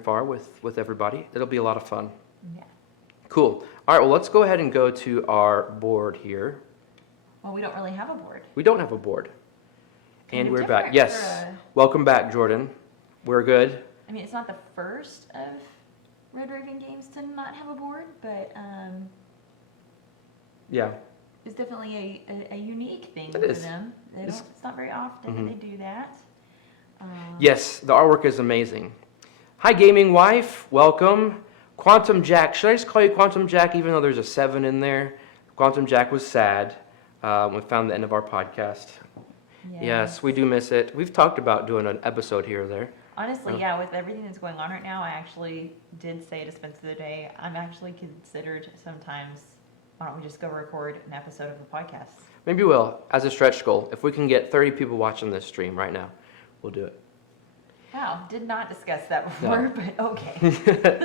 far with everybody. It'll be a lot of fun. Yeah. Cool. All right, well, let's go ahead and go to our board here. Well, we don't really have a board. We don't have a board. Kind And of we're back. different Yes. for Welcome back, Jordan. We're good. I mean, it's not the first of Red Raven games to not have a board, but Yeah. it's definitely a unique thing It for is. them. It's not very often that they do that. Yes, the artwork is amazing. Hi, gaming wife. Welcome. Quantum Jack. Should I just call you Quantum Jack even though there's a 7 in there? Quantum Jack was sad. We found the end of our podcast. Yes, we do miss it. We've talked about doing an episode here or there. Honestly, yeah, with everything that's going on right now, I actually did say to Spencer the other day, I'm actually considered sometimes, why don't we just go record an episode of a podcast? Maybe we'll, as a stretch goal. If we can get 30 people watching this stream right now, we'll do it. Wow, did not discuss that before, No. but okay.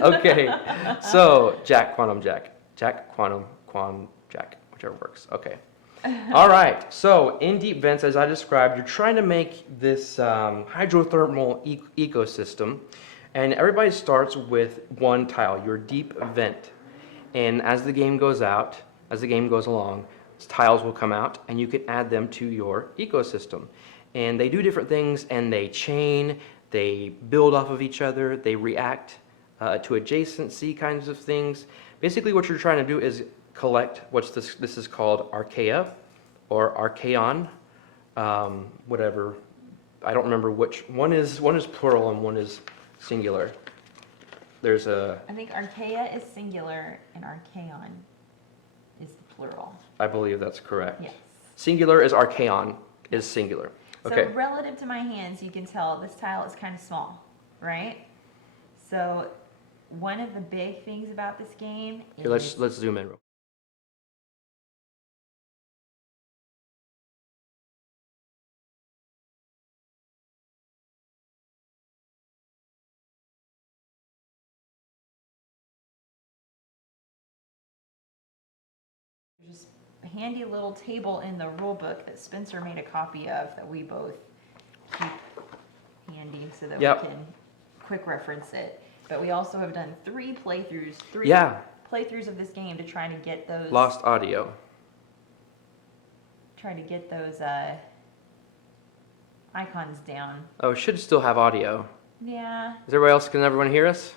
Okay, so Jack, Quantum Jack. Jack, Quantum Jack, whichever works. Okay. All right, so in Deep Vents, as I described, you're trying to make this hydrothermal ecosystem, and everybody starts with one tile, your deep vent. And as the game goes along, tiles will come out, and you can add them to your ecosystem. And they do different things, and they chain, they build off of each other, they react to adjacency kinds of things. Basically, what you're trying to do is collect this is called archaea or archaeon, whatever. I don't remember which one is plural and one is singular. There's a. I think archaea is singular and archaeon is the plural. I believe that's correct. Yes. Singular is archaeon is singular. Okay. So relative to my hands, you can tell this tile is kind of small, right? So one of the big things about this game is... Here, let's zoom in. Just a handy little table in the rule book that Spencer made a copy of that we both keep handy so that we can quick reference it. But we also have done three playthroughs of this game to try to get those Lost audio. Icons down. Oh, it should still have audio. Yeah. Is everybody else, can everyone hear us?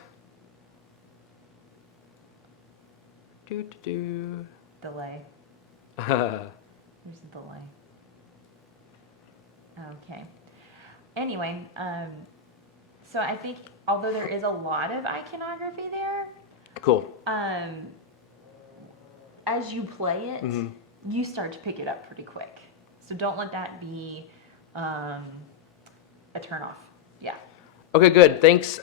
Do. Delay. There's a delay. Okay. Anyway, so I think although there is a lot of iconography there, Cool. as you play it, you start to pick it up pretty quick. So don't let that be a turnoff. Yeah. Okay, good. Thanks.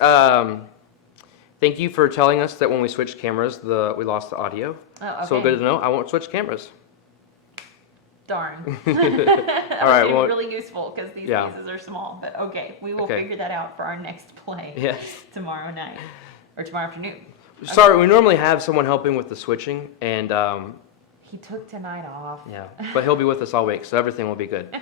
Thank you for telling us that when we switched cameras, we lost the audio. Oh, okay. So good to know. I won't switch cameras. Darn. All right. That Well, would be really useful because these pieces are small. But okay, we will figure that out for our next play. Yes. Tomorrow night or tomorrow afternoon. Sorry, we normally have someone helping with the switching, and He took tonight off. yeah, but he'll be with us all week, so everything will be good.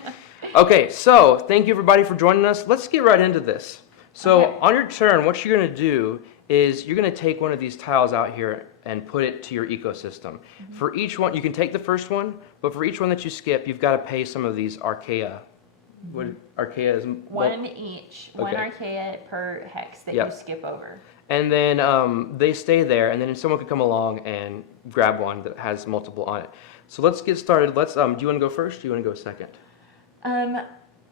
Okay, so thank you everybody for joining us. Let's get right into this. So on your turn, what you're going to do is you're going to take one of these tiles out here and put it to your ecosystem. For each one, you can take the first one, but for each one that you skip, you've got to pay some of these archaea. What archaea is? One each, one Okay. archaea per hex that you skip over. And then they stay there, and then someone can come along and grab one that has multiple on it. So let's get started. Let's. Do you want to go first? Or do you want to go second?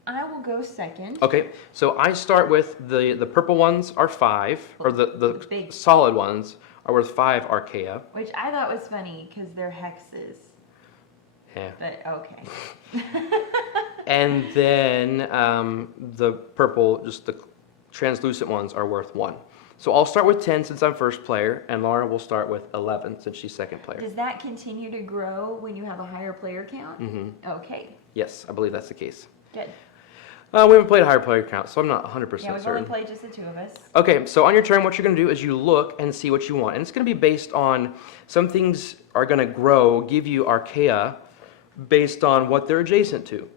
I will go second. Okay. So I start with the purple ones are 5, or the big solid ones are worth 5 archaea. Which I thought was funny because they're hexes. Yeah. But okay. And then the purple, just the translucent ones, are worth 1. So I'll start with 10 since I'm first player, and Lara will start with 11 since she's second player. Does that continue to grow when you have a higher player count? Okay. Yes, I believe that's the case. Good. We haven't played a higher player count, so I'm not 100% Yeah, we've certain. only played just the two of us. Okay, so on your turn, what you're going to do is you look and see what you want. And it's going to be based on, some things are going to grow, give you archaea, based on what they're adjacent to.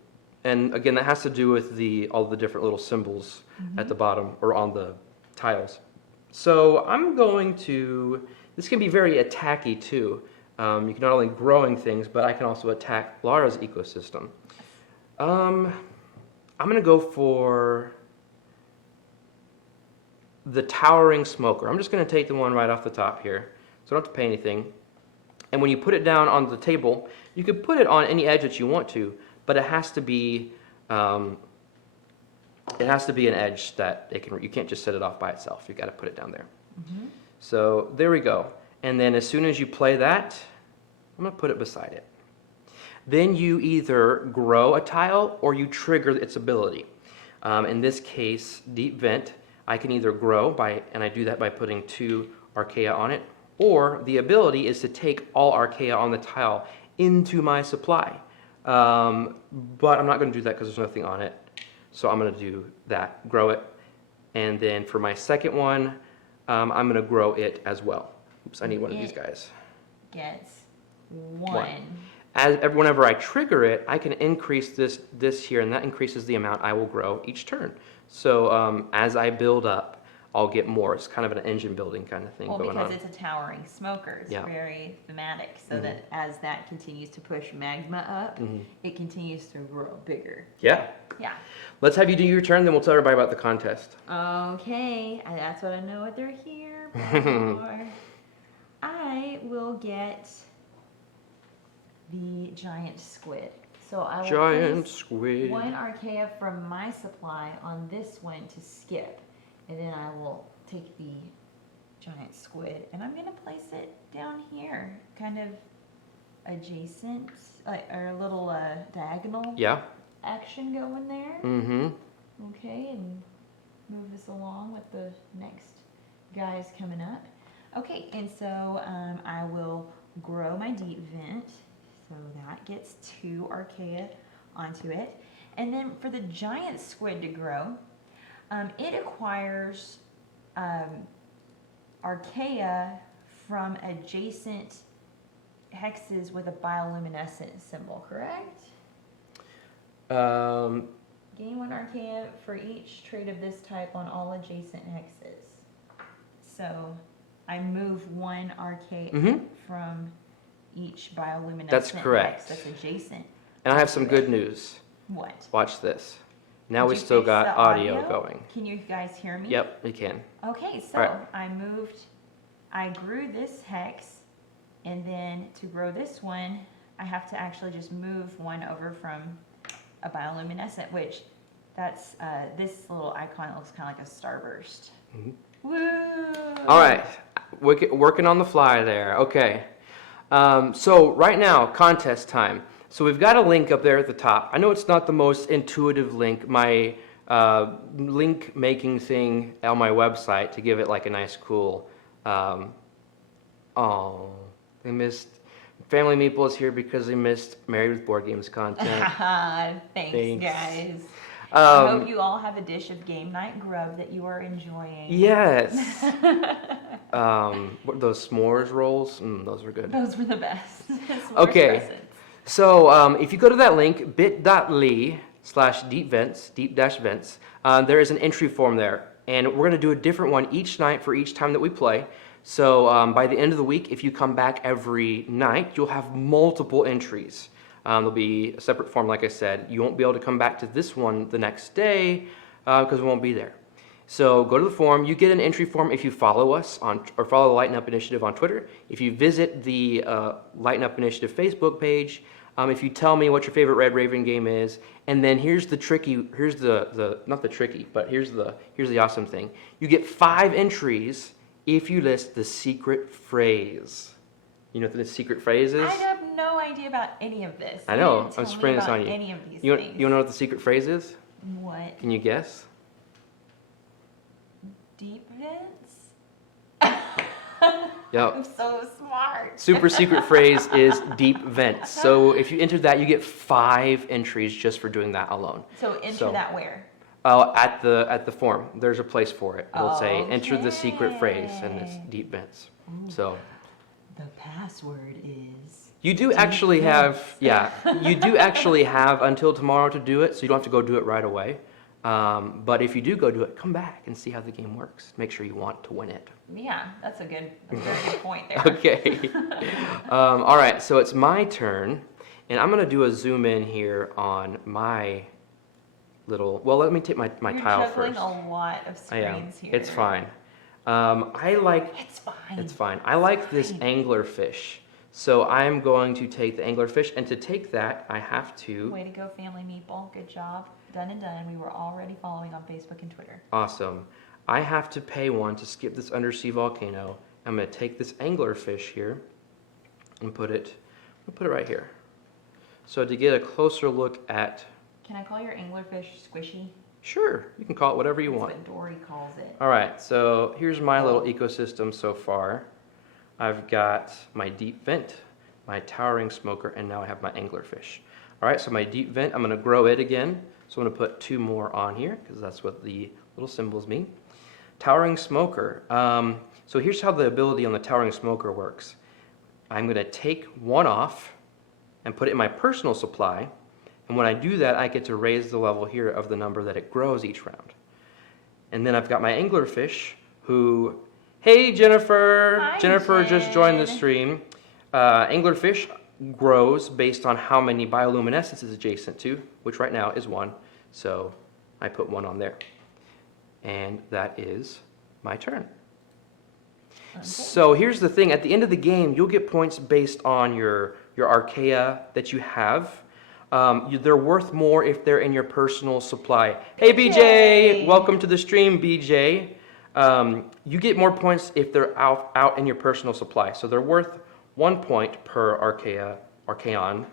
And again, that has to do with all the different little symbols at the bottom, or on the tiles. So I'm going to, this can be very attacky too. You can not only growing things, but I can also attack Lara's ecosystem. I'm going to go for the towering smoker. I'm just going to take the one right off the top here, so I don't have to pay anything. And when you put it down on the table, you can put it on any edge that you want to, but it has to be an edge that you can't just set it off by itself. You got to put it down there. Mm-hmm. So there we go. And then as soon as you play that, I'm going to put it beside it. Then you either grow a tile or you trigger its ability. In this case, Deep Vent, I can either grow and I do that by putting 2 Archaea on it, or the ability is to take all Archaea on the tile into my supply. But I'm not going to do that because there's nothing on it. So I'm going to do that, grow it. And then for my second one, I'm going to grow it as well. Oops, I need one of these guys. Gets one. Whenever I trigger it, I can increase this here, and that increases the amount I will grow each turn. So as I build up, I'll get more. It's kind of an engine building kind of thing going on. Well, because it's a towering smoker. It's very thematic, so that as that continues to push magma up, it continues to grow bigger. Yeah. Yeah. Let's have you do your turn, then we'll tell everybody about the contest. Okay, that's what I know what they're here for. I will get the giant squid. So I will place one Archaea from my supply on this one to skip. And then I will take the giant squid and I'm going to place it down here, kind of adjacent, or a little diagonal action going there. Mm-hmm. Okay, and move this along with the next guys coming up. Okay, and so I will grow my Deep Vent. So that gets 2 Archaea onto it. And then for the giant squid to grow, it acquires Archaea from adjacent hexes with a bioluminescent symbol, correct? Gain 1 Archaea for each trait of this type on all adjacent hexes. So I move 1 Archaea from each bioluminescent That's correct. hex that's adjacent. And I have some good news. What? Watch this. Now we still got audio going. Can you guys hear me? Yep, we can. Okay, so I grew this hex, and then to grow this one, I have to actually just move 1 over from a bioluminescent, which that's this little icon looks kind of like a starburst. Woo! All right, working on the fly there. Okay. So right now, contest time. So we've got a link up there at the top. I know it's not the most intuitive link. My link making thing on my website to give it like a nice cool. They missed. Family Meeple is here because they missed Married with Board Games content. Thanks, guys. I hope you all have a dish of game night grub that you are enjoying. Yes. What, those s'mores rolls? Those were good. Those were the best. Okay. Presents. So if you go to that link, bit.ly/deepvents, deep-vents, there is an entry form there. And we're going to do a different one each night for each time that we play. So by the end of the week, if you come back every night, you'll have multiple entries. There'll be a separate form, like I said. You won't be able to come back to this one the next day because we won't be there. So go to the forum. You get an entry form if you follow us or follow the Lighten Up Initiative on Twitter. If you visit the Lighten Up Initiative Facebook page, if you tell me what your favorite Red Raven game is, and then here's the awesome thing. You get 5 entries if you list the secret phrase. You know what the secret phrase is? I have no idea about any of this. I know. I'm spraying this on you. Any of these you things. know what the secret phrase is? What? Can you guess? Deep Vents? Yep. I'm so smart. Super secret phrase is Deep Vents. So if you enter that, you get 5 entries just for doing that alone. So enter that where? At the form. There's a place for it. It'll say enter the secret phrase, and it's Deep Vents. So the password is. you do actually have you do actually have until tomorrow to do it, so you don't have to go do it right away. But if you do go do it, come back and see how the game works. Make sure you want to win it. Yeah, that's a very good point there. Okay. All right, so it's my turn, and I'm gonna do a zoom in here on my little. Well, let me take my tile You're first. juggling a lot of screens here. It's fine. I like. It's fine. It's fine. I like this anglerfish. So I'm going to take the anglerfish, and to take that, I have to. Way to go, Family Meatball. Good job. Done and done. We were already following on Facebook and Twitter. Awesome. I have to pay one to skip this undersea volcano. I'm going to take this anglerfish here and put it right here. So to get a closer look at. Can I call your anglerfish squishy? Sure, you can call it whatever you want. That's what Dory calls it. All right, so here's my little ecosystem so far. I've got my deep vent, my towering smoker, and now I have my anglerfish. All right, so my deep vent, I'm going to grow it again. So I'm going to put 2 more on here because that's what the little symbols mean. Towering smoker. So here's how the ability on the towering smoker works. I'm going to take 1 off and put it in my personal supply. And when I do that, I get to raise the level here of the number that it grows each round. And then I've got my anglerfish who, hey Jennifer! Hi, Jennifer Jen. just joined the stream. Anglerfish grows based on how many bioluminescence is adjacent to, which right now is 1. So I put 1 on there. And that is my turn. Okay. So here's the thing. At the end of the game, you'll get points based on your archaea that you have. They're worth more if they're in your personal supply. Hey BJ! Welcome to the stream, BJ. You get more points if they're out in your personal supply. So they're worth 1 point per archaeon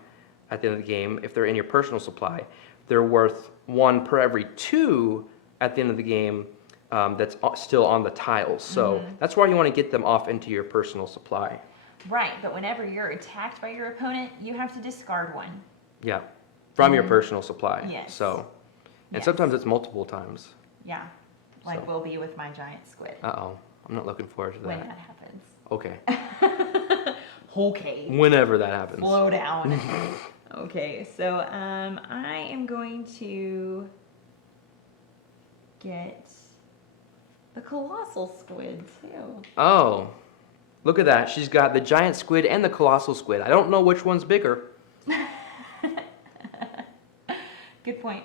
at the end of the game if they're in your personal supply. They're worth 1 per every 2 at the end of the game that's still on the tiles. So that's why you want to get them off into your personal supply. Right, but whenever you're attacked by your opponent, you have to discard 1. Yeah, from your personal supply. Yes. So, and Yes. sometimes it's multiple times. Yeah, like So. will be with my giant squid. Uh-oh, I'm not looking forward to that. When that happens. Okay. Okay. Whenever that happens. Slow down. Okay, so I am going to get the colossal squid too. Oh, look at that. She's got the giant squid and the colossal squid. I don't know which one's bigger. Good point.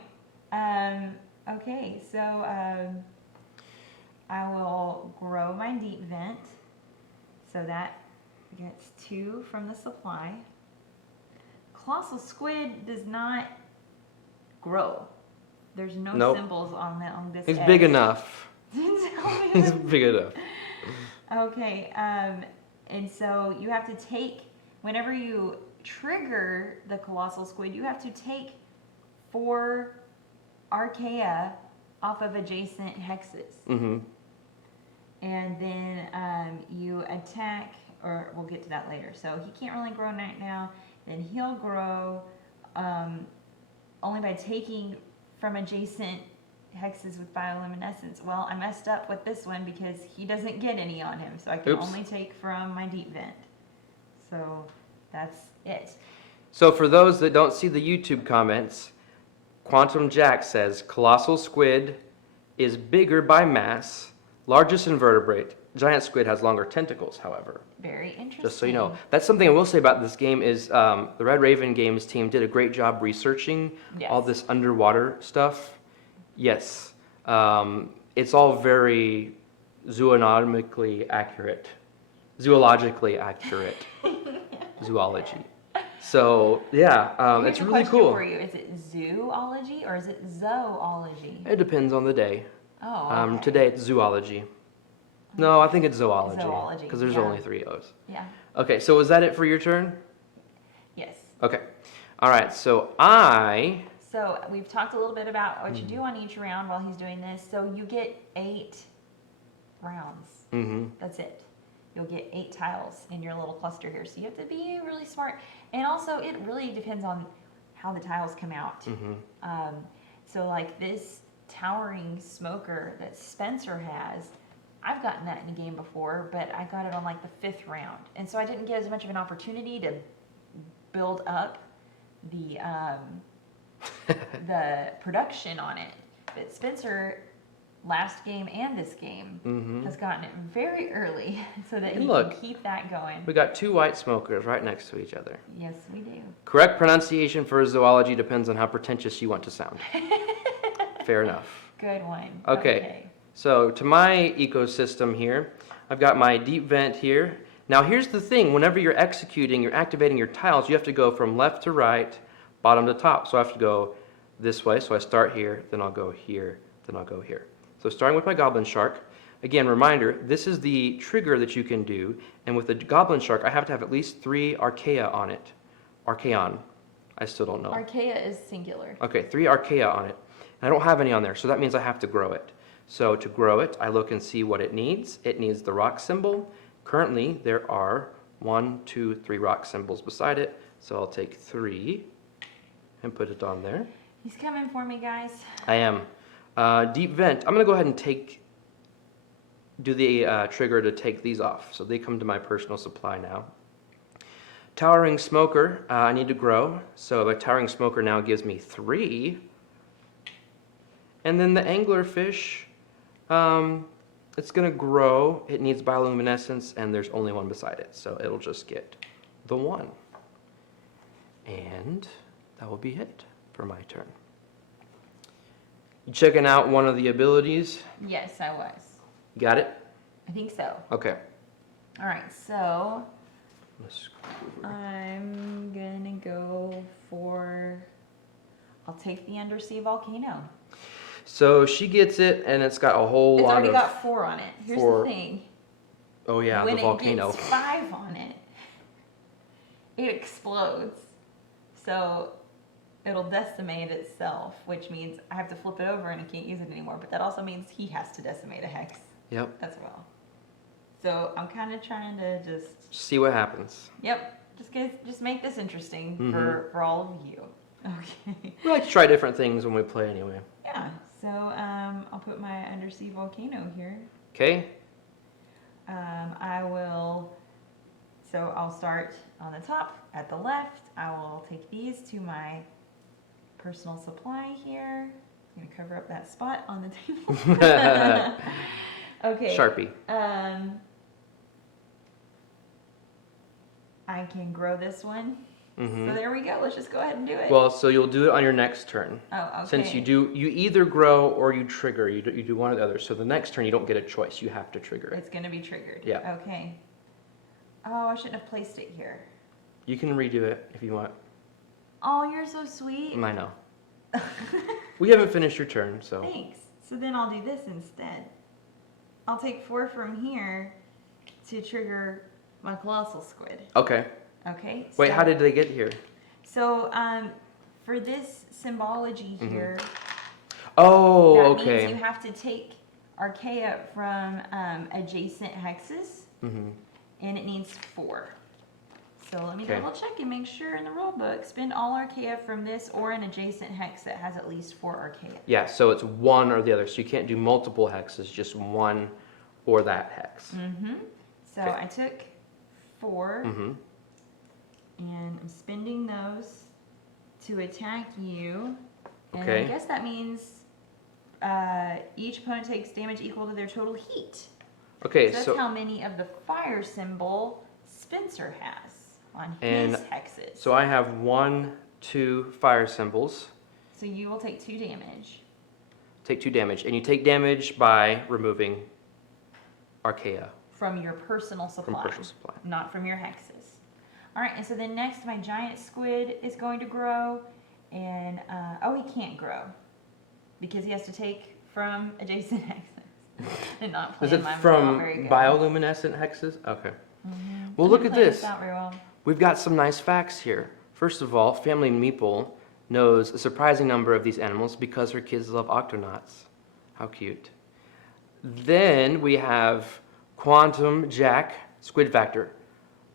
Okay, so I will grow my deep vent. So that gets 2 from the supply. Colossal squid does not grow. There's no symbols on this. He's edge. big enough. Tell He's me. big enough. Okay, and so you have to take, whenever you trigger the colossal squid, you have to take 4 archaea off of adjacent hexes. Mm-hmm. And then you attack, or we'll get to that later. So he can't really grow right now. Then he'll grow only by taking from adjacent hexes with bioluminescence. Well, I messed up with this one because he doesn't get any on him. So I can only take from my deep vent. So that's it. So for those that don't see the YouTube comments, Quantum Jack says, colossal squid is bigger by mass, largest invertebrate. Giant squid has longer tentacles, however. Very interesting. Just so you know. That's something I will say about this game is the Red Raven Games team did a great job researching all this underwater stuff. Yes. It's all very zoologically accurate. Zoologically accurate. Zoology. So, yeah, it's really cool. For you. Is it zoology or is it zoology? It depends on the day. Oh, okay. Today it's zoology. No, I think it's zoology. Zoology, Because there's yeah. only 3 O's. Yeah. Okay, so was that it for your turn? Yes. Okay. All right, so So we've talked a little bit about what you do on each round while he's doing this. So you get 8 rounds. Mm-hmm. That's it. You'll get 8 tiles in your little cluster here. So you have to be really smart. And also, it really depends on how the tiles come out. Mm-hmm. So like this towering smoker that Spencer has, I've gotten that in a game before, but I got it on like the 5th round. And so I didn't get as much of an opportunity to build up the production on it. but Spencer, last game and this game, has gotten it very early so that And he look, can keep that going. We got 2 white smokers right next to each other. Yes, we do. Correct pronunciation for zoology depends on how pretentious you want to sound. Fair enough. Good one. Okay. So to my ecosystem here, I've got my deep vent here. Now here's the thing, whenever you're executing, you're activating your tiles, you have to go from left to right, bottom to top. So I have to go this way, so I start here, then I'll go here, then I'll go here. So starting with my goblin shark, again, reminder, this is the trigger that you can do, and with the goblin shark, I have to have at least 3 archaea on it. Archaeon. I still don't know. Archaea is singular. Okay, 3 archaea on it. And I don't have any on there, so that means I have to grow it. So to grow it, I look and see what it needs. It needs the rock symbol. Currently, there are 1, 2, 3 rock symbols beside it. So I'll take 3 and put it on there. He's coming for me, guys. I am. Deep vent. I'm going to go ahead and do the trigger to take these off. So they come to my personal supply now. Towering smoker, I need to grow. So the towering smoker now gives me 3. And then the anglerfish, it's going to grow. It needs bioluminescence, and there's only 1 beside it. So it'll just get the 1. And that will be it for my turn. You checking out one of the abilities? Yes, I was. Got it? I think so. Okay. All right, so Let's scroll over. I'm gonna go for, I'll take the undersea volcano. So she gets it, and it's got a whole It's lot already of... got 4 on it. Here's the thing. Oh yeah, When the volcano. it gets 5 on it, it explodes. So it'll decimate itself, which means I have to flip it over and I can't use it anymore. But that also means he has to decimate a hex Yep. as well. So I'm kind of trying to just, See what happens. yep, just make this interesting for all of you. Okay. We like to try different things when we play anyway. Yeah. So I'll put my undersea volcano here. Okay? So I'll start on the top at the left. I will take these to my personal supply here. I'm gonna cover up that spot on the table. Okay. Sharpie. I can grow this one. Mm-hmm. So there we go. Let's just go ahead and do it. Well, so you'll do it on your next turn. Oh, okay. Since you either grow or you trigger. You do one or the other. So the next turn you don't get a choice. You have to trigger it. It's gonna be triggered. Yeah. Okay. Oh, I shouldn't have placed it here. You can redo it if you want. Oh, you're so sweet. I know. We haven't finished your turn, so. Thanks. So then I'll do this instead. I'll take 4 from here to trigger my colossal squid. Okay. Okay. Wait, so, how did they get here? So for this symbology here, Oh, that okay. means you have to take archaea from adjacent hexes, and it needs 4. So let me Okay. double check and make sure in the rule book. Spend all archaea from this or an adjacent hex that has at least 4 archaea. Yeah, so it's one or the other. So you can't do multiple hexes, just one or that hex. So Okay. I took 4, and I'm spending those to attack you. And Okay. I guess that means each opponent takes damage equal to their total heat. Okay, So that's how many of the fire symbol Spencer has on his hexes. So I have 1, 2 fire symbols. So you will take 2 damage. Take 2 damage, and you take damage by removing archaea From your personal supply. from personal supply. Not from your hexes. All right, and so then next my giant squid is going to grow, and oh, he can't grow because he has to take from adjacent hexes and not Is plan it my from very good. bioluminescent hexes? Okay. Well, I look didn't at plan this. out very well. We've got some nice facts here. First of all, Family Meeple knows a surprising number of these animals because her kids love octonauts. How cute. Then we have Quantum Jack Squid Factor.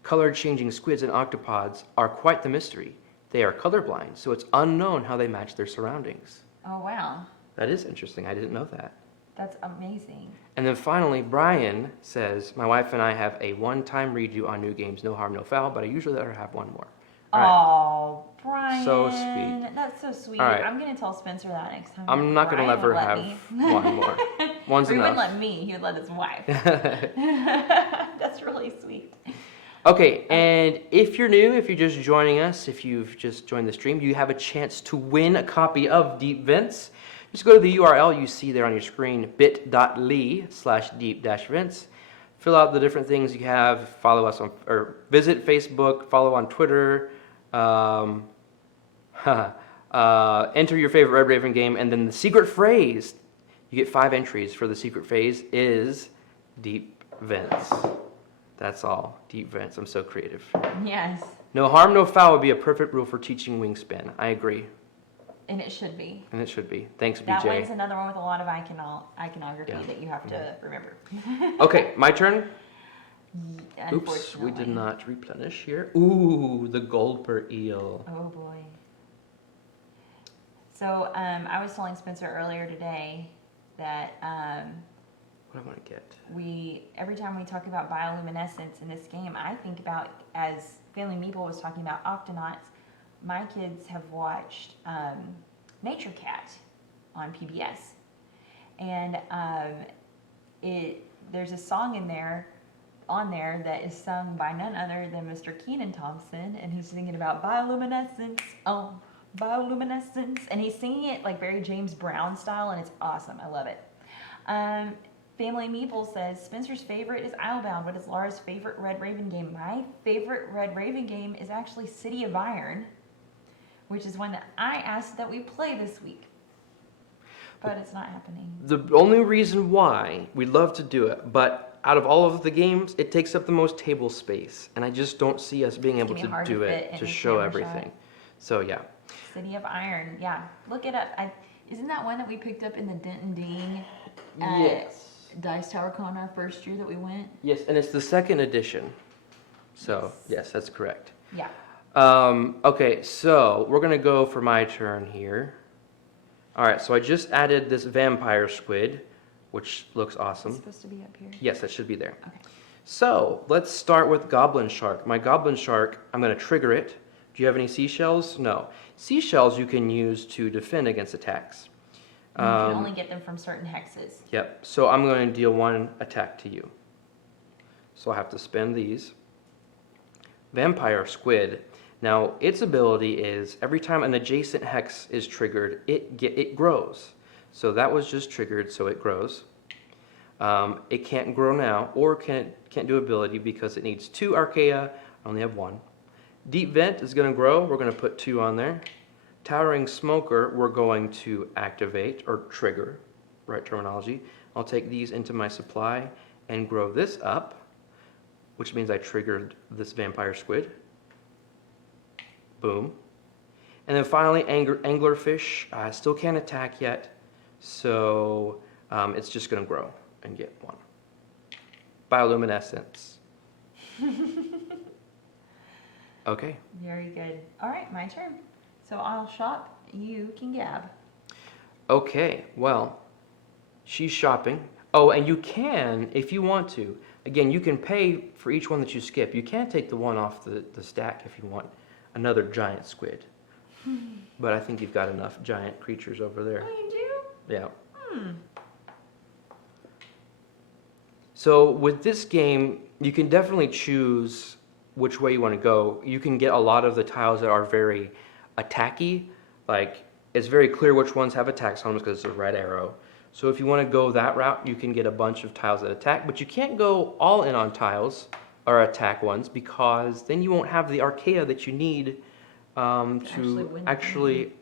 Color-changing squids and octopods are quite the mystery. They are colorblind, so it's unknown how they match their surroundings. Oh, wow. That is interesting. I didn't know that. That's amazing. And then finally, Brian says, my wife and I have a one-time redo on new games, no harm, no foul, but I usually let her have one more. Oh, Brian. So sweet. That's so sweet. All right. I'm going to tell Spencer that next time. I'm not going to let her have one more. One's He enough. wouldn't let me. He would let his wife. That's really sweet. Okay, and if you're new, if you're just joining us, if you've just joined the stream, you have a chance to win a copy of Deep Vents. Just go to the URL you see there on your screen, bit.ly/deep-vents. Fill out the different things you have. Follow us on, or visit Facebook. Follow on Twitter. Enter your favorite Red Raven game, and then the secret phrase. You get 5 entries for the secret phrase is Deep Vents. That's all. Deep Vents. I'm so creative. Yes. No harm, no foul would be a perfect rule for teaching Wingspan. I agree. And it should be. And it should be. Thanks, BJ. That one's another one with a lot of iconography that you have to remember. Okay, my turn. Oops, we Unfortunately. did not replenish here. Ooh, the gold per eel. Oh boy. So I was telling Spencer earlier today that What do I want to get? every time we talk about bioluminescence in this game, I think about, as Family Meeple was talking about octonauts, my kids have watched Nature Cat on PBS. And there's a song on there that is sung by none other than Mr. Keenan Thompson, and he's singing about bioluminescence, bioluminescence, and he's singing it like very James Brown style, and it's awesome. I love it. Family Meeple says, Spencer's favorite is Islebound. What is Lara's favorite Red Raven game? My favorite Red Raven game is actually City of Iron, which is one that I asked that we play this week. But it's not happening. The only reason why we'd love to do it, but out of all of the games, it takes up the most table space, and I just don't see us being able to do it to show everything. So yeah. City of Iron, yeah. Look it up. Isn't that one that we picked up in the Denton Ding Yes. Dice Tower Con our first year that we went? Yes, and it's the 2nd edition. So yes, that's correct. Yeah. Okay, so we're gonna go for my turn here. All right, so I just added this vampire squid, which looks awesome. It's supposed to be up here. Yes, that should be there. Okay. So let's start with Goblin Shark. My Goblin Shark, I'm going to trigger it. Do you have any seashells? No. Seashells you can use to defend against attacks. You can only get them from certain hexes. Yep. So I'm going to deal 1 attack to you. So I have to spend these. Vampire Squid. Now, its ability is every time an adjacent hex is triggered, it grows. So that was just triggered, so it grows. It can't grow now, or can't do ability because it needs 2 Archaea. I only have 1. Deep Vent is going to grow. We're going to put 2 on there. Towering Smoker, we're going to activate or trigger, right terminology. I'll take these into my supply and grow this up, which means I triggered this Vampire Squid. Boom. And then finally, Anglerfish. Still can't attack yet, so it's just going to grow and get 1. Bioluminescence. Okay. Very good. All right, my turn. So I'll shop, you can gab. Okay, well, she's shopping. Oh, and you can, if you want to. Again, you can pay for each one that you skip. You can take the one off the stack if you want another giant squid. But I think you've got enough giant creatures over there. Oh, you do? Yeah. So with this game, you can definitely choose which way you want to go. You can get a lot of the tiles that are very attacky. Like, it's very clear which ones have attacks on them because it's a red arrow. So if you want to go that route, you can get a bunch of tiles that attack. But you can't go all in on tiles or attack ones because then you won't have the Archaea that you need to actually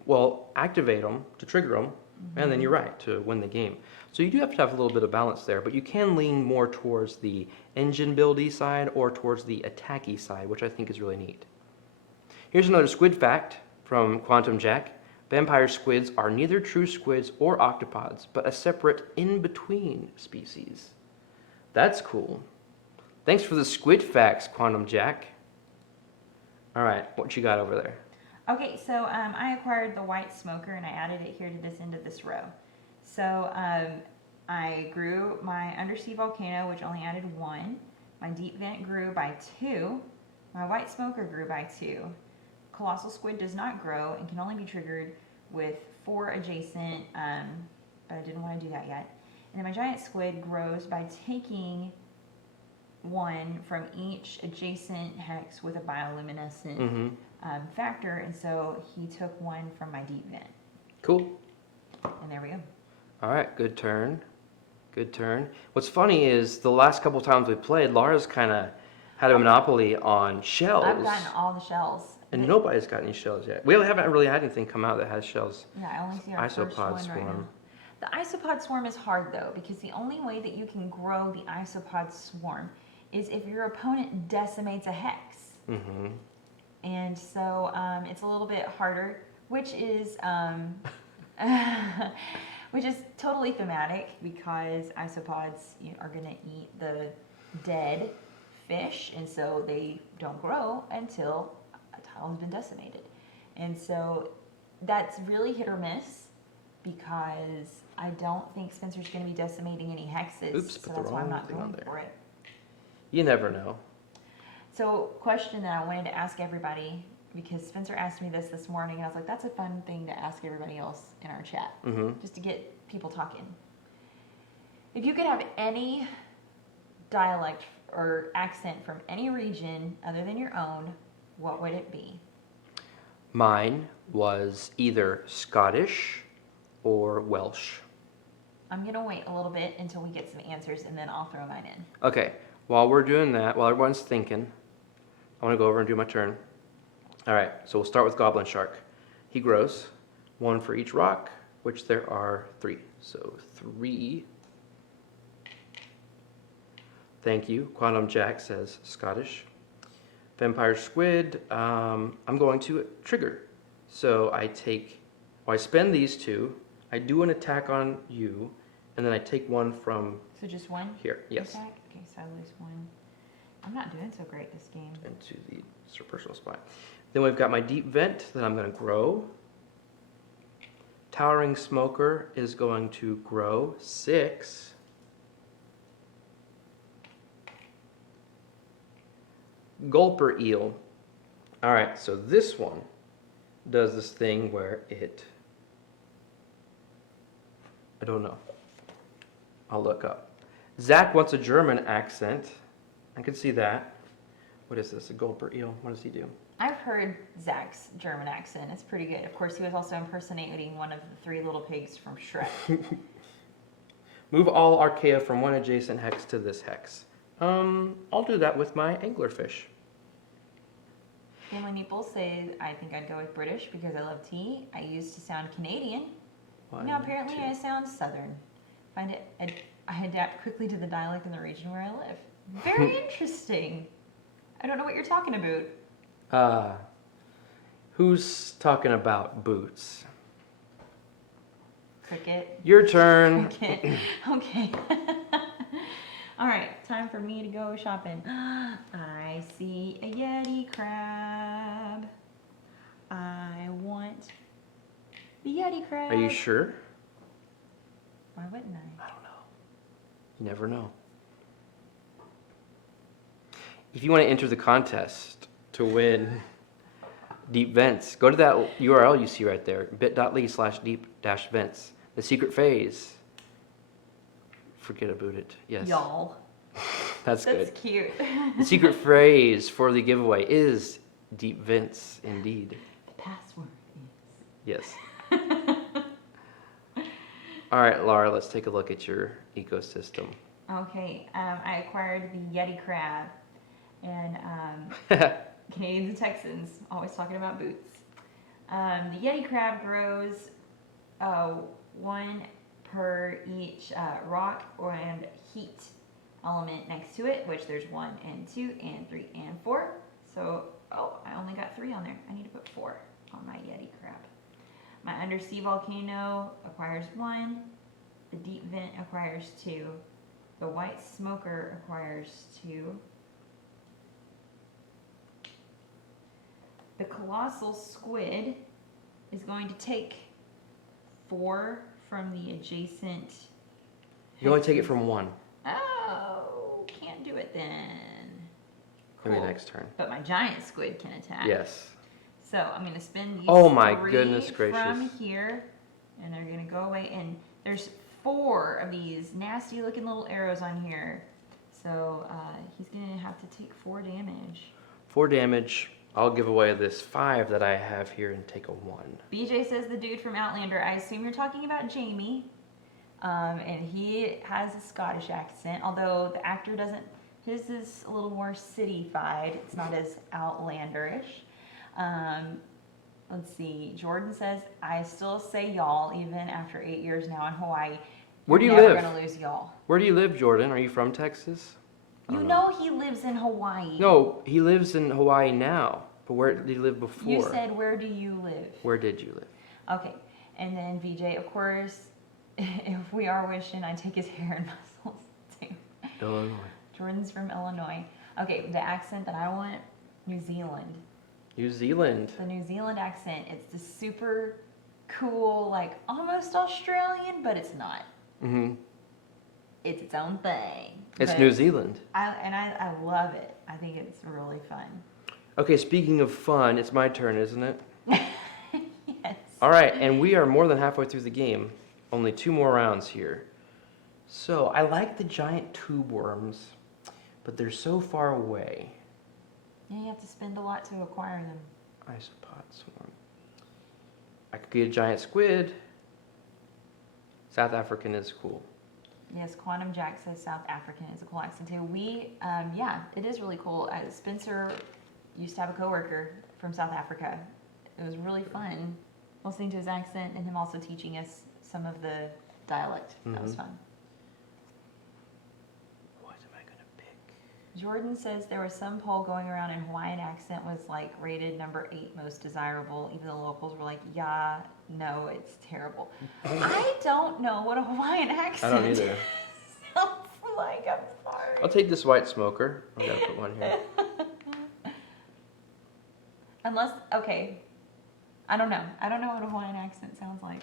activate them, to trigger them, and then you're right, to win the game. So you do have to have a little bit of balance there, but you can lean more towards the engine buildy side or towards the attacky side, which I think is really neat. Here's another squid fact from Quantum Jack. Vampire squids are neither true squids or octopods, but a separate in-between species. That's cool. Thanks for the squid facts, Quantum Jack. All right, what you got over there? Okay, so I acquired the white smoker and I added it here to this end of this row. So I grew my undersea volcano, which only added 1. My deep vent grew by 2. My white smoker grew by 2. colossal squid does not grow and can only be triggered with 4 adjacent, but I didn't want to do that yet. And then my giant squid grows by taking 1 from each adjacent hex with a bioluminescent factor, and so he took 1 from my deep vent. Cool. And there we go. All right, good turn. Good turn. What's funny is the last couple times we played, Lara's kind of had a monopoly on shells. I've gotten all the shells. And nobody's got any shells yet. We haven't really had anything come out that has shells. Yeah, I only see our first Isopod one swarm. right now. The isopod swarm is hard though, because the only way that you can grow the isopod swarm is if your opponent decimates a hex. Mm-hmm. And so it's a little bit harder, which is which is totally thematic, because isopods are going to eat the dead fish, and so they don't grow until a tile has been decimated. And so that's really hit or miss, because I don't think Spencer's going to be decimating any hexes. Oops, so put the that's why I'm wrong not thing on going there. for it. You never know. So, question that I wanted to ask everybody, because Spencer asked me this morning, and I was like, that's a fun thing to ask everybody else in our chat, just to get people talking. If you could have any dialect or accent from any region other than your own, what would it be? Mine was either Scottish or Welsh. I'm going to wait a little bit until we get some answers, and then I'll throw mine in. Okay, while we're doing that, while everyone's thinking, I want to go over and do my turn. All right, so we'll start with Goblin Shark. He grows 1 for each rock, which there are 3. So 3. Thank you. Quantum Jack says Scottish. Vampire Squid, I'm going to trigger. So I spend these 2, I do an attack on you, and then I take 1 from So just 1? here. Yes. Attack? Okay, so I lose 1. I'm not doing so great this game. Into the personal spot. Then we've got my deep vent that I'm going to grow. Towering Smoker is going to grow 6. Gulper Eel. All right, so this one does this thing where I don't know. I'll look up. Zach wants a German accent. I can see that. What is this? A Gulper Eel? What does he do? I've heard Zach's German accent. It's pretty good. Of course, he was also impersonating one of the 3 little pigs from Shrek. Move all Archaea from 1 adjacent hex to this hex. I'll do that with my anglerfish. Family Meeple says, I think I'd go with British because I love tea. I used to sound Canadian. 1, Now apparently 2. I sound Southern. I adapt quickly to the dialect in the region where I live. Very interesting. I don't know what you're talking about. Who's talking about boots? Cricket. Your turn. Cricket. Okay. All right, time for me to go shopping. I see a Yeti crab. I want the Yeti crab. Are you sure? Why wouldn't I? I don't know. You never know. If you want to enter the contest to win Deep Vents, go to that URL you see right there, bit.ly/deep-vents. The secret phase. Forget about it. Yes. Y'all. That's good. That's cute. The secret phrase for the giveaway is Deep Vents, indeed. The password Yes. All right, Lara, let's take a look at your ecosystem. Okay, I acquired the Yeti crab, and Canadians and Texans always talking about boots. The Yeti crab grows 1 per each rock and heat element next to it, which there's 1 and 2 and 3 and 4. So, I only got 3 on there. I need to put 4 on my Yeti crab. My undersea volcano acquires 1. The deep vent acquires 2. The white smoker acquires 2. The colossal squid is going to take 4 from the adjacent. You only take it from 1. Oh, can't do it then. Maybe Cool. next turn. But my giant squid can attack. Yes. So I'm going to spin these Oh my three goodness gracious. from here, and they're going to go away. And there's 4 of these nasty looking little arrows on here. So he's going to have to take 4 damage. 4 damage. I'll give away this 5 that I have here and take a 1. BJ says the dude from Outlander. I assume you're talking about Jamie. And he has a Scottish accent, although the actor doesn't. His is a little more city-fied. It's not as Outlanderish. Let's see. Jordan says, I still say y'all even after 8 years now in Hawaii. Where do you Never live? gonna lose y'all. Where do you live, Jordan? Are you from Texas? I You don't know he lives in Hawaii. No, he lives in Hawaii now. But where did he live before? You said, where do you live? Where did you live? Okay. And then VJ, of course, if we are wishing, I take his hair and muscles too. Illinois. Jordan's from Illinois. Okay, the accent that I want, New Zealand. New Zealand. The New Zealand accent, it's the super cool, like almost Australian, but it's not. Mm-hmm. It's its own thing. It's But New Zealand. I love it. I think it's really fun. Okay, speaking of fun, it's my turn, isn't it? Yes. All right, and we are more than halfway through the game. Only 2 more rounds here. So, I like the giant tube worms, but they're so far away. Yeah, you have to spend a lot to acquire them. Isopod swarm. I could get a giant squid. South African is cool. Yes, Quantum Jack says South African is a cool accent too. Yeah, it is really cool. Spencer used to have a coworker from South Africa. It was really fun listening to his accent and him also teaching us some of the dialect. That was fun. What am I gonna pick? Jordan says there was some poll going around and Hawaiian accent was like rated number 8 most desirable. Even the locals were like, yeah, no, it's terrible. I don't know what a Hawaiian accent I don't either. sounds like. I'm sorry. I'll take this white smoker. I gotta put one here. Unless, okay, I don't know. I don't know what a Hawaiian accent sounds like.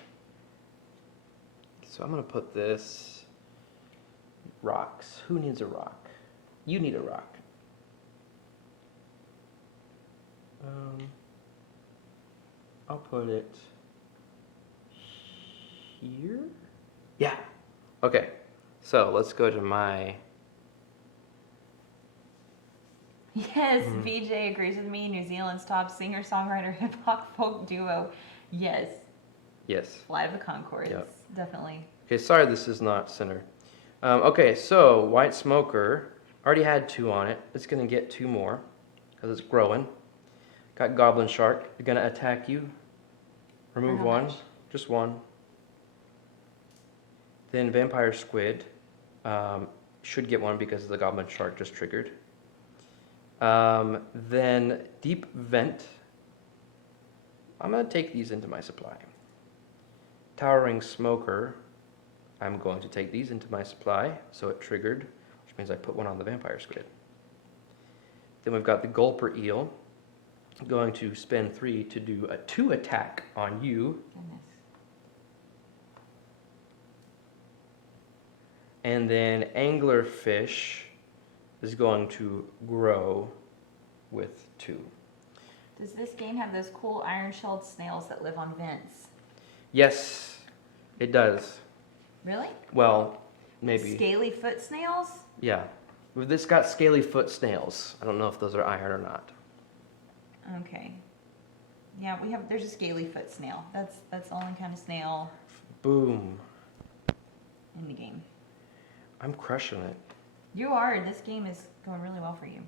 So I'm gonna put this rocks. Who needs a rock? You need a rock. I'll put it here. Yeah. Okay. So let's go to my. Yes, VJ agrees with me. New Zealand's top singer-songwriter hip-hop folk duo. Yes, Yes. Flight of the Conchords. Yep. Definitely. Okay. Sorry, this is not center. Okay. So white smoker already had 2 on it. It's gonna get 2 more because it's growing. Got goblin shark. They're gonna attack you. Remove how 1. much? Just 1. Then vampire squid should get 1 because the goblin shark just triggered. Then deep vent. I'm gonna take these into my supply. Towering smoker. I'm going to take these into my supply, so it triggered, which means I put 1 on the vampire squid. Then we've got the gulper eel. Going to spend 3 to do a 2 attack on you. Goodness. And then anglerfish is going to grow with 2. Does this game have those cool iron-shelled snails that live on vents? Yes, it does. Really? Well, maybe. Scaly foot snails? Yeah. This got scaly foot snails. I don't know if those are iron or not. Okay. Yeah, there's a scaly foot snail. That's the only kind of snail Boom. in the game. I'm crushing it. You are. This game is going really well for you.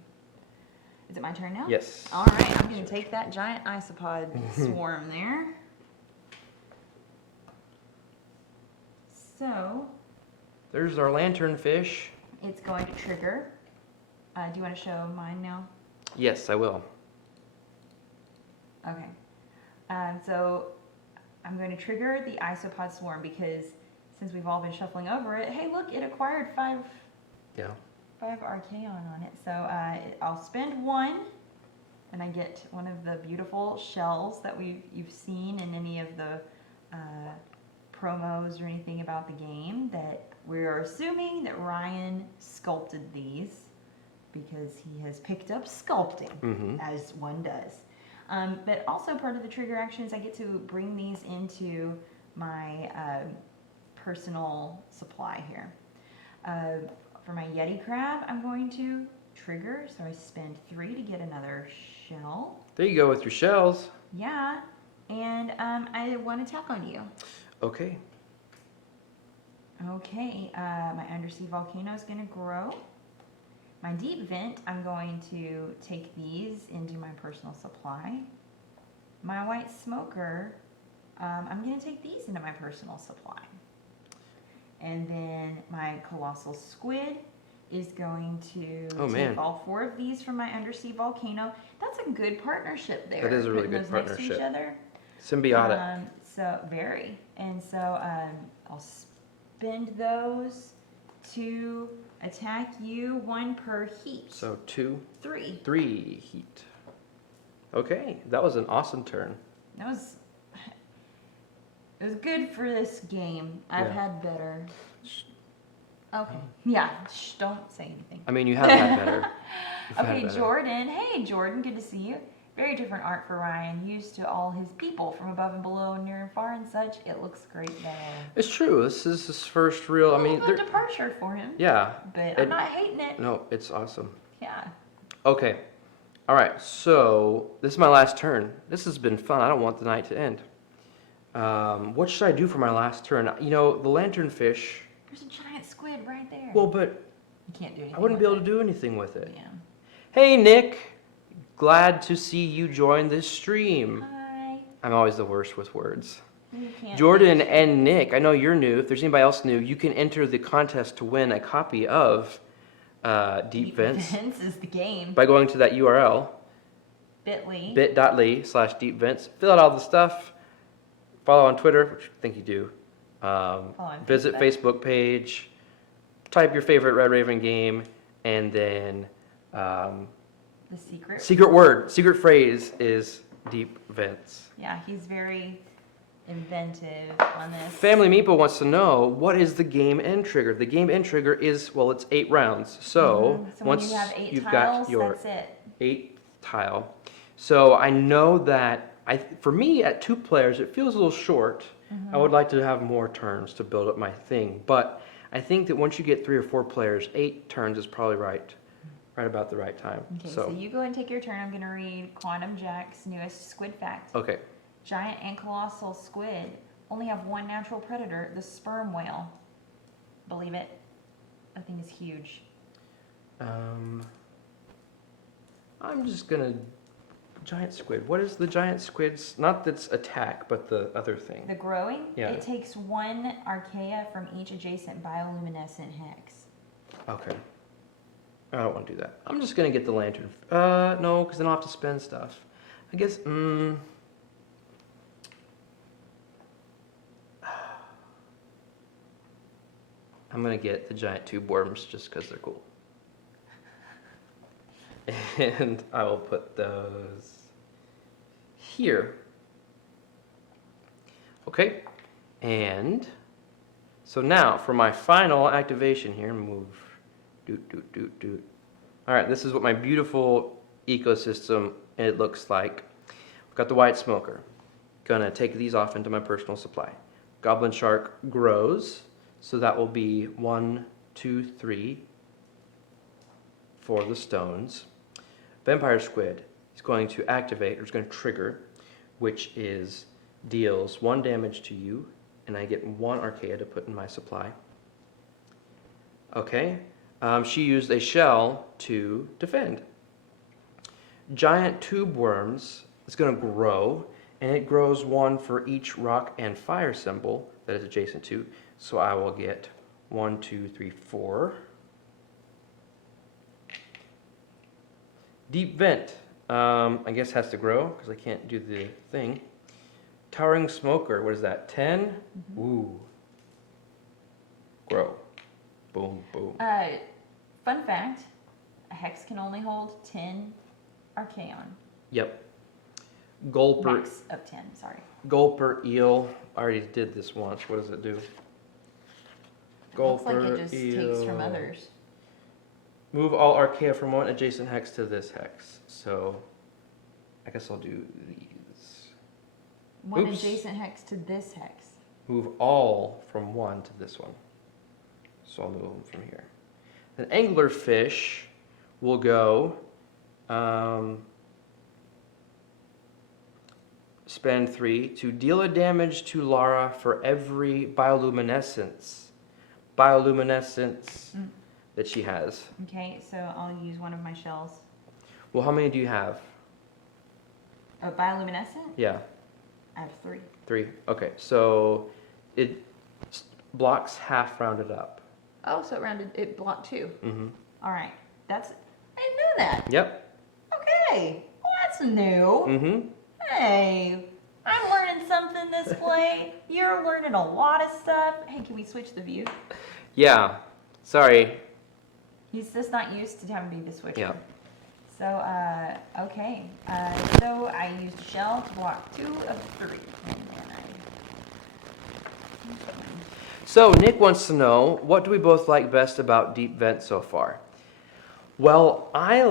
Is it my turn now? Yes. All right, I'm going to take that giant isopod swarm there. So, There's our lanternfish. it's going to trigger. Do you want to show mine now? Yes, I will. Okay. So, I'm going to trigger the isopod swarm because since we've all been shuffling over it, hey, look, it acquired 5 Yeah. Archaeon on it. So I'll spend 1, and I get one of the beautiful shells that you've seen in any of the promos or anything about the game. That we are assuming that Ryan sculpted these because he has picked up sculpting, as one does. But also part of the trigger action is I get to bring these into my personal supply here. For my Yeti crab, I'm going to trigger, so I spend 3 to get another shell. There you go with your shells. Yeah, and I want to attack on you. Okay. Okay, my undersea volcano is going to grow. My deep vent, I'm going to take these into my personal supply. My white smoker, I'm going to take these into my personal supply. And then my colossal squid is going to take all 4 of these from my undersea volcano. That's a good partnership there. That is a really putting good those partnership. Next to each other. Symbiotic. So very. And so I'll spend those to attack you, 1 per heat. So 2, 3. 3 heat. Okay, that was an awesome turn. It was good for this game. I've had better. Okay. Hmm. Yeah. Shh, don't say anything. I mean, you have had better. Okay, Jordan. Hey, Jordan. Good to see you. Very different art for Ryan. Used to all his people from above and below, near and far and such. It looks great there. It's true. This is his first real. I mean, a departure for him. Yeah. But I'm not hating it. No, it's awesome. Yeah. Okay. All right. So this is my last turn. This has been fun. I don't want the night to end. What should I do for my last turn? You know, the lanternfish. There's a giant squid right there. Well, but you can't do anything. I wouldn't be able to do anything with it. Yeah. Hey, Nick. Glad to see you join this stream. Hi. I'm always the worst with words. You can't Jordan and Nick, I know you're new. If there's anybody else new, you can enter the contest to win a copy of Deep Vents Vents is the game. by going to that URL, bit.ly. bit.ly/deepvents. Fill out all the stuff. Follow on Twitter, which I think you do. Visit Facebook page. Type your favorite Red Raven game, and then the secret phrase is Deep Vents. Yeah, he's very inventive on this. Family Meepo wants to know, what is the game end trigger? The game end trigger is, well, it's 8 rounds. So, once when you have 8 you've tiles, got your that's it. 8th tile. So I know that, for me, at 2 players, it feels a little short. I would like to have more turns to build up my thing. But I think that once you get 3 or 4 players, 8 turns is probably right about the right time. Okay, so you go and take your turn. I'm going to read Quantum Jack's newest squid fact. Okay. Giant and colossal squid only have 1 natural predator, the sperm whale. Believe it? That thing is huge. I'm just going to... Giant squid. What is the giant squid's... Not that's attack, but the other thing. The growing? Yeah. It takes 1 archaea from each adjacent bioluminescent hex. Okay. I don't want to do that. I'm just going to get the lantern. No, because then I'll have to spend stuff. I guess, I'm going to get the giant tube worms just because they're cool. And I will put those here. Okay. And so now for my final activation here, move. Doot. All right, this is what my beautiful ecosystem it looks like. I've got the white smoker. Gonna take these off into my personal supply. Goblin shark grows, so that will be 1, 2, 3 for the stones. Vampire squid is going to activate, or is going to trigger, which is deals 1 damage to you, and I get 1 archaea to put in my supply. Okay. She used a shell to defend. Giant tube worms is going to grow, and it grows 1 for each rock and fire symbol that is adjacent to. So I will get 1, 2, 3, 4. Deep vent, I guess has to grow because I can't do the thing. Towering smoker, what is that? 10? Ooh. Grow. Boom, boom. Fun fact, a hex can only hold 10 archaeon. Yep. Gulper. Max of 10, sorry. Gulper eel. I already did this once. What does it do? Looks like Gulper it just eel. takes from others. Move all archaea from 1 adjacent hex to this hex. So I guess I'll do these. One Oops. adjacent hex to this hex. Move all from one to this one. So I'll move them from here. An anglerfish will go spend 3 to deal a damage to Lara for every bioluminescence that she has. Okay, so I'll use one of my shells. Well, how many do you have? Oh, bioluminescent? Yeah, I have 3. 3. Okay, so it blocks half rounded up. Oh, so it blocked 2. Mm-hmm. All right, I didn't know that. Yep. Okay, well that's new. Mm-hmm. Hey, I'm learning something this play. You're learning a lot of stuff. Hey, can we switch the view? Yeah. Sorry. He's just not used to having to be the switcher. Yeah. So, okay. So I used shell to block 2 of 3. And then So Nick wants to know, what do we both like best about Deep Vent so far? Well, I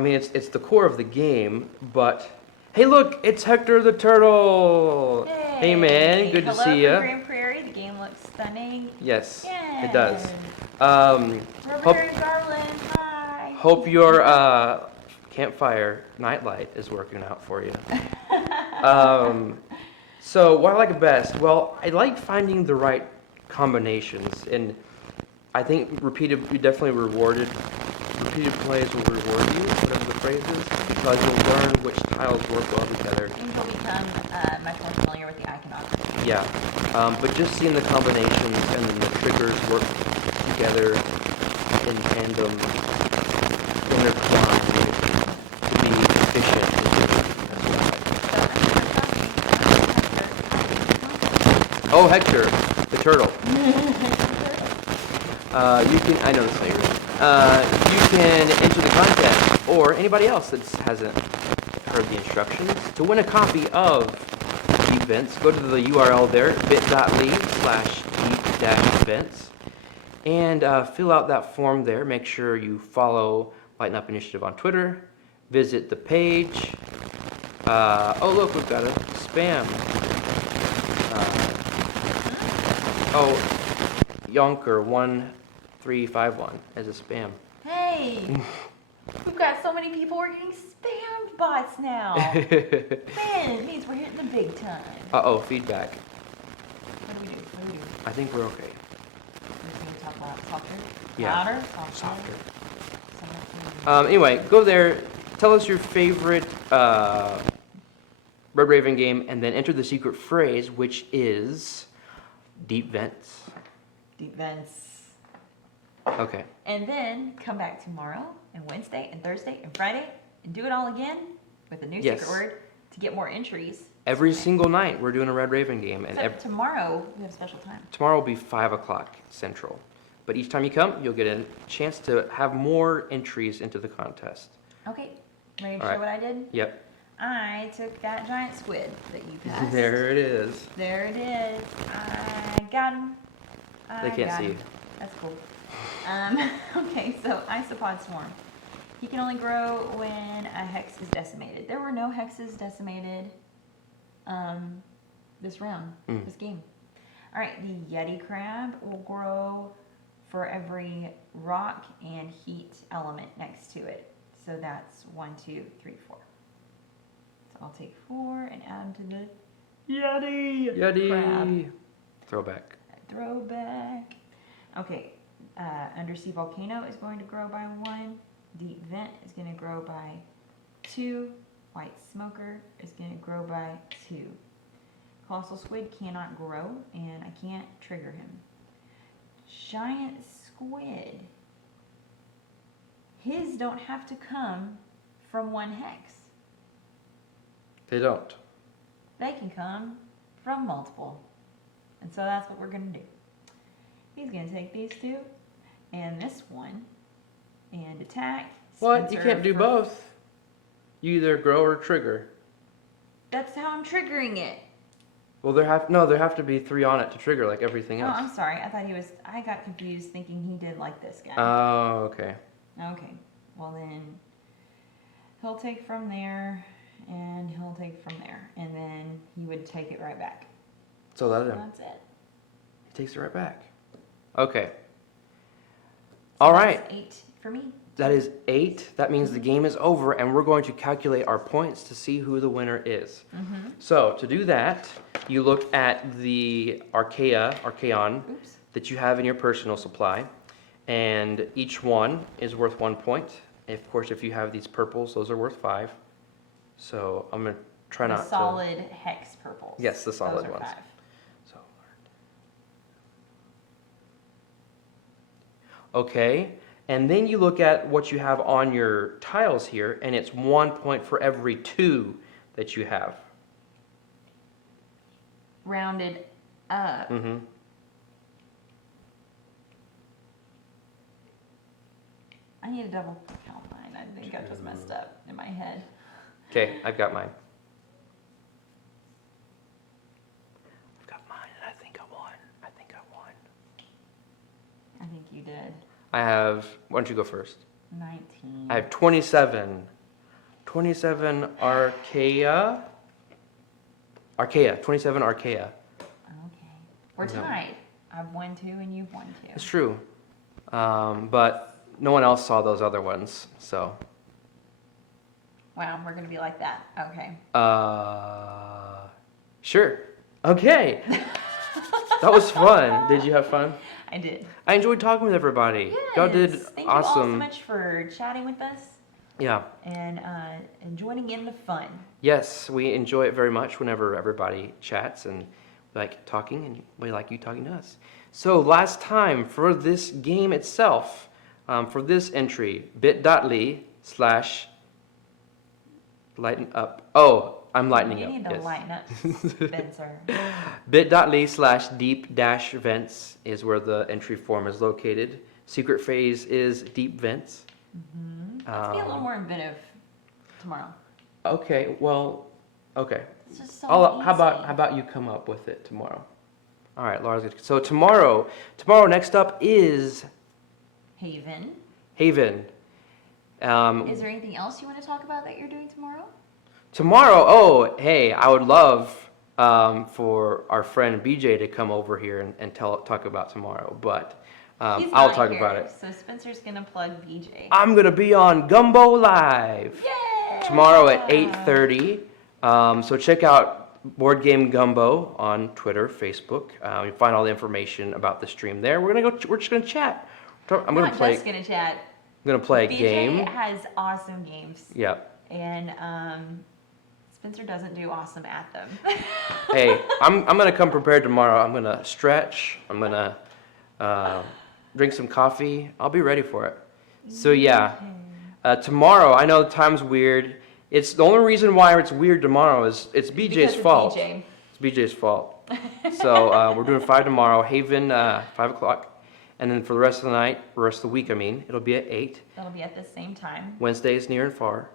mean, it's the core of the game, but hey, look, it's Hector the Turtle. Hey man, good to see Hello you. from Grand Prairie. The game looks stunning. Yes, Yes. it does. Strawberry Garland, hi. Hope your campfire nightlight is working out for you. So what I like best? Well, I like finding the right combinations, and I think you're definitely rewarded. Repeated plays will reward you, whatever the phrase is, because you'll learn which tiles work well together. And you'll become much more familiar with the iconography. Yeah, but just seeing the combinations and then the triggers work together in tandem when they're combined to be efficient. Oh, Hector, the turtle. I know this later. You can enter the contest, or anybody else that hasn't heard the instructions, to win a copy of Deep Vents. Go to the URL there, bit.ly/deep-vents, and fill out that form there. Make sure you follow Lighten Up Initiative on Twitter. Visit the page. Oh, look, we've got a spam. Yonker1351 as a spam. Hey, we've got so many people. We're getting spammed bots now. Man, it means we're hitting the big time. Uh-oh, feedback. What do we do? I think we're okay. We're going to talk about softer? Yeah. Louder? Softer. Something. Anyway, go there. Tell us your favorite Red Raven game, and then enter the secret phrase, which is Deep Vents. Deep Vents. Okay. And then come back tomorrow and Wednesday and Thursday and Friday and do it all again with a new Yes. secret word to get more entries. Every single night we're doing a Red Raven game, and Except tomorrow we have special time. tomorrow will be 5 o'clock Central. But each time you come, you'll get a chance to have more entries into the contest. Okay, ready to All show right. what I did? Yep. I took that giant squid that you passed. There it is. There it is. I got him. They can't see you. That's cool. Okay, so Isopod Swarm. He can only grow when a hex is decimated. There were no hexes decimated this round, this game. All right, the Yeti Crab will grow for every rock and heat element next to it. So that's 1, 2, 3, 4. So I'll take 4 and add them to the Yeti. Crab. Throwback. Throwback. Okay, Undersea Volcano is going to grow by 1. Deep Vent is going to grow by 2. White Smoker is going to grow by 2. Colossal Squid cannot grow, and I can't trigger him. Giant Squid. His don't have to come from one hex. They don't. They can come from multiple. And so that's what we're going to do. He's going to take these 2 and this one and attack. What? You Spencer can't do for- both. You either grow or trigger. That's how I'm triggering it. Well, there have to be 3 on it to trigger like everything Oh, else. I'm sorry. I got confused thinking he did like this guy. Oh, okay. Okay. Well then, he'll take from there and he'll take from there, and then he would take it right back. So That's it. He takes it right back. Okay. So All that's right. 8 for me. That is 8. That means the game is over, and we're going to calculate our points to see who the winner is. Mm-hmm. So to do that, you look at the Archaon Oops. that you have in your personal supply, and each one is worth 1 point. Of course, if you have these purples, those are worth 5. So I'm gonna try The not solid hex purples. Yes, the solid Those are ones. 5. So. Okay, and then you look at what you have on your tiles here, and it's 1 point for every 2 that you have. Rounded up. Mm-hmm. I need to double count mine. I think I just messed up in my head. Okay, I've got mine. I've got mine, and I think I won. I think I won. I think you did. I have, why don't you go first? 19. I have 27. 27 Archaea. 27 Archaea. Okay. We're No. tied. I've won 2 and you've won 2. It's true. But no one else saw those other ones, so. Wow, we're going to be like that. Okay. Sure. Okay. That was fun. Did you have fun? I did. I enjoyed talking with everybody. Y'all did Thank you all so awesome. much for chatting with us Yeah. and joining in the fun. Yes, we enjoy it very much whenever everybody chats, and we like talking, and we like you talking to us. So last time for this game itself, for this entry, bit.ly/lighten up. Oh, I'm lightening You up. need to Yes. lighten up, Spencer. bit.ly/deep-vents is where the entry form is located. Secret phase is deep vents. Let's be a little more inventive tomorrow. Okay, well, okay. It's just so How easy. about you come up with it tomorrow? All right, Lara's good. So tomorrow next up is Haven. Haven. Is there anything else you want to talk about that you're doing tomorrow? Tomorrow, oh, hey, I would love for our friend BJ to come over here and talk about tomorrow, but He's I'll not talk here, about it. So Spencer's gonna plug BJ. I'm gonna be on Gumbo Live Yay! tomorrow at 8:30. So check out Board Game Gumbo on Twitter, Facebook. You find all the information about the stream there. We're just gonna chat. I'm Not just gonna chat. gonna play a BJ game. has awesome games. Yeah. And Spencer doesn't do awesome at them. Hey, I'm gonna come prepared tomorrow. I'm gonna stretch. I'm gonna drink some coffee. I'll be ready for it. So yeah, tomorrow. I know the time's weird. It's the only reason why it's weird tomorrow is it's BJ's Because of fault. BJ. It's BJ's fault. So we're doing 5 tomorrow. Haven 5 o'clock, and then for the rest of the night, the rest of the week, I mean, it'll be at 8. That'll be at the same time. Wednesday is Near and Far.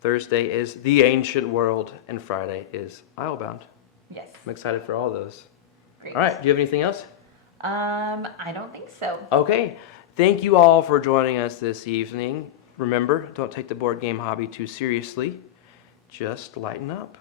Thursday is The Ancient World, and Friday is Islebound. Yes. I'm excited for all those. Great. All right, do you have anything else? I don't think so. Okay, thank you all for joining us this evening. Remember, don't take the board game hobby too seriously. Just lighten up.